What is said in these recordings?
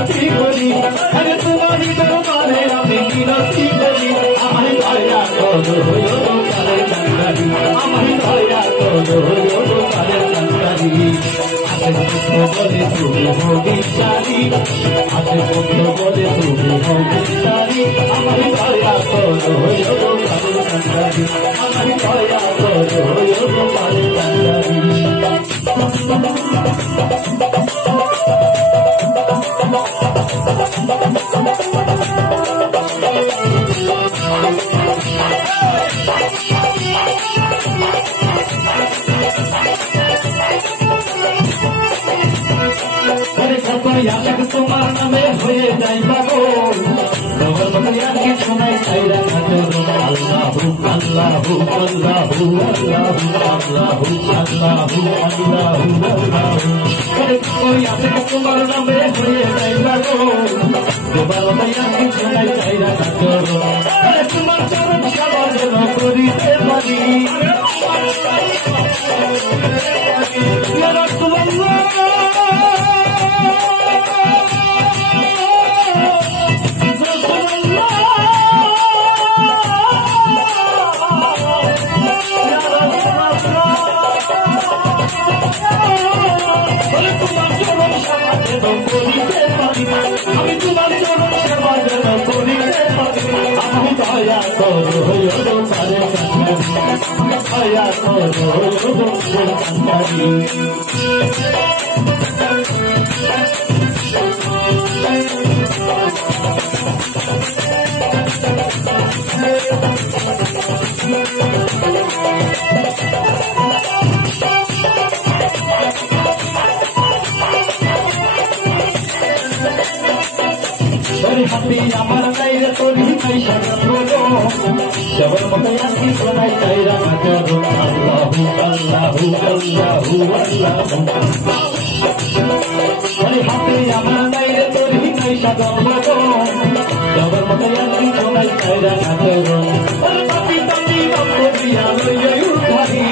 মিনতি করি আরে তোমার দরবারে আমি মিনতি করি আমায় দয়া করো কালের কান্ডারি আমায় দয়া করো কালের কান্ডারি আশেক পুত্র বলে তুমি হও বিচারি আশেক পুত্র বলে তুমি হও বিচারি আমায় দয়া করো কালের কান্ডারি আমায় দয়া করো কালের কান্ডারি তোমার নামে হয়ে যাই পাগল তোমার মতো আর কিছু নাই চাইরা থাকো আল্লাহু আল্লাহু আল্লাহু আল্লাহু আল্লাহু আল্লাহু আল্লাহু আল্লাহু ওই আশেক তোমার নামে হয়ে যাই পাগল তোমার মতো আর কিছু নাই চাইরা থাকো তোমার চরণ সাবধান করিতে পারি ইয়া রাসূলুল্লাহ আমি তোমার চরণ সেবা যেন করিতে পারি আমি দয়া করো কালের কান্ডারি দয়া করো কালের কান্ডারি হাতি আমার চাইরে তোরি পয়সা করো জবর মতো আসি সোনাই চাইরা না করো আল্লাহু আল্লাহু আল্লাহু আল্লাহু হাতি আমার চাইরে তোরি পয়সা করো জবর মতো আসি সোনাই চাইরা না করো পাপি পাপি পাপি দিয়া লইয়া উঠারি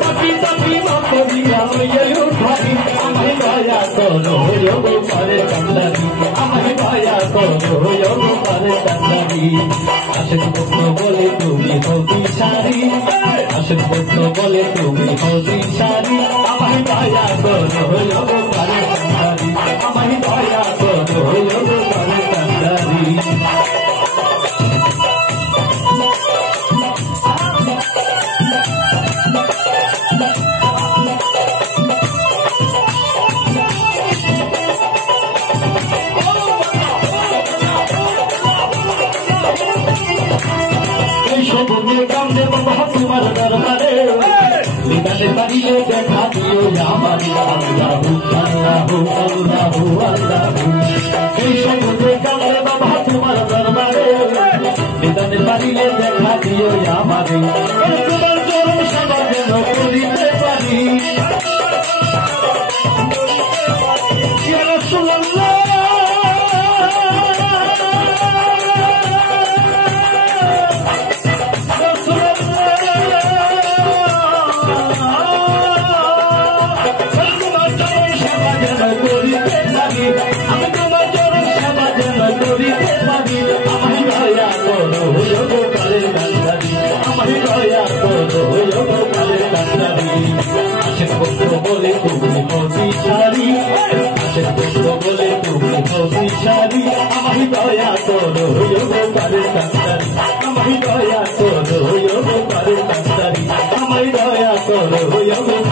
পাপি পাপি পাপি দিয়া লইয়া উঠারি আমায় দয়া করো কালের কান্ডারি আমায় দয়া করো কালের কান্ডারি আশেক পুত্র বলে তুমি হও বিচারি আশেক পুত্র বলে তুমি হও বিচারি আমায় দয়া করো কালের কান্ডারি আমায় দয়া করো কালের কান্ডারি তোমার দরবারে লিখাতে পারিলে দেখা দিও আমার আল্লাহু আল্লাহু আল্লাহু আল্লাহু এই সমুদ্রে কালে বাবা তোমার দরবারে লিখাতে পারিলে দেখা দিও আমার তোমার চরণ সেবা যেন করিতে পারি ইয়া রাসূলুল্লাহ আমি তোমার চরণ সেবা যেন করিতে পারি আমায় দয়া করো কালের কান্ডারি আমায় দয়া করো কালের কান্ডারি আশেক পুত্র বলে তুমি হও বিচারি আশেক পুত্র বলে তুমি হও বিচারি আমায় দয়া করো কালের কান্ডারি আমায় দয়া করো কালের কান্ডারি আমায় দয়া করো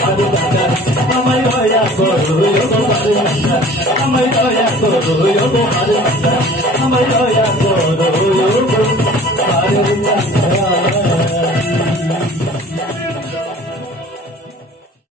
কালের কান্ডারি আমায় দয়া করো কালের কান্ডারি আমায় দয়া করো কালের কান্ডারি আমায় দয়া করো কালের কান্ডারি